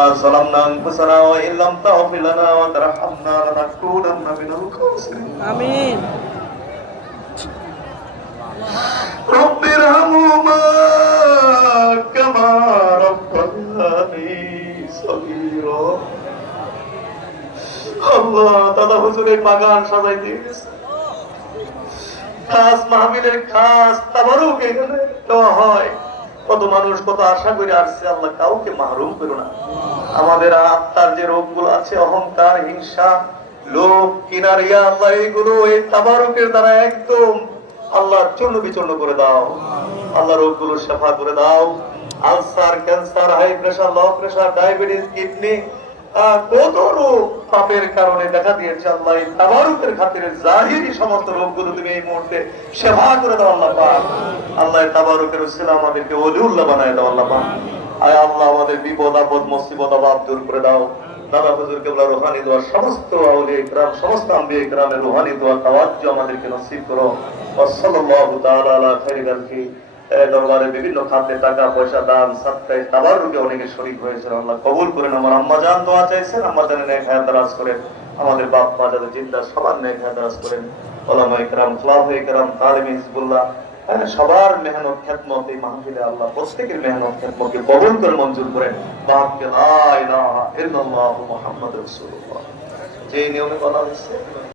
ظلمنا أنفسنا وإن لم تغفر لنا وترحمنا لنكونن من الخاسرين আমিন رب ارحمهما كما ربياني صغيرا আল্লাহ দাদা হুজুরের বাগান সাজাই দিয়েছে খাস মাহমিলের খাস তাবারুক এখানে দেওয়া হয় কত মানুষ কত আশা করে আসছে, আল্লাহ কাউকে মাহরুম করো না। আমাদের আত্মার যে রোগগুলো আছে, অহংকার, হিংসা, লোভ কিনারিয়া আল্লাহ এইগুলো এই তাবারুকের দ্বারা একদম আল্লাহ চূর্ণ বিচূর্ণ করে দাও। আল্লাহ রোগগুলো সাফা করে দাও। Ulcer, cancer, high pressure, low pressure, diabetes, kidney কত রোগ। পাপের কারণে দেখা দিয়েছে আল্লাহ। তাবারুকের খাতিরে জাহিরি সমস্ত রোগগুলো তুমি এই মুহূর্তে সেবা করে দাও আল্লাহ পাক। আল্লাহ তাবারুকের উসিলা আমাদেরকে ওলিউল্লাহ বানায় দাও আল্লাহ পাক। আয় আল্লাহ আমাদের বিপদ, আপদ, মুসিবত, অভাব দূর করে দাও। দাদা হুজুর কেবলা রোহানি দোয়া সমস্ত আউলিয়া ইকরাম, সমস্ত আম্বিয়া ইকরামের রোহানি দোয়া তাওয়াজ্জু আমাদেরকে নসিব করো। ওয়াসাল্লাল্লাহু তাআলা আলা খাইরি দরবারে বিভিন্ন খাতে টাকা পয়সা দান সাদকায় তাবারুকে অনেকে শরীক হয়েছেন। আল্লাহ কবুল করেন আমার আম্মা জান দোয়া চাইছেন আম্মা জানের নেক হায়াত দারাজ করেন। আমাদের বাপ মা যাদের জিন্দা সবার নেক হায়াত দারাজ করেন। ওলামা ইকরাম খলাফ ইকরাম তালিম হিজবুল্লাহ হ্যাঁ, সবার মেহনত খেদমত এই মাহফিলে আল্লাহ প্রত্যেকের মেহনত খেদমতকে কবুল করে মঞ্জুর করেন। বাপকে লা ইলাহা ইল্লাল্লাহু মুহাম্মাদুর রাসূলুল্লাহ। যে নিয়মে বলা হয়েছে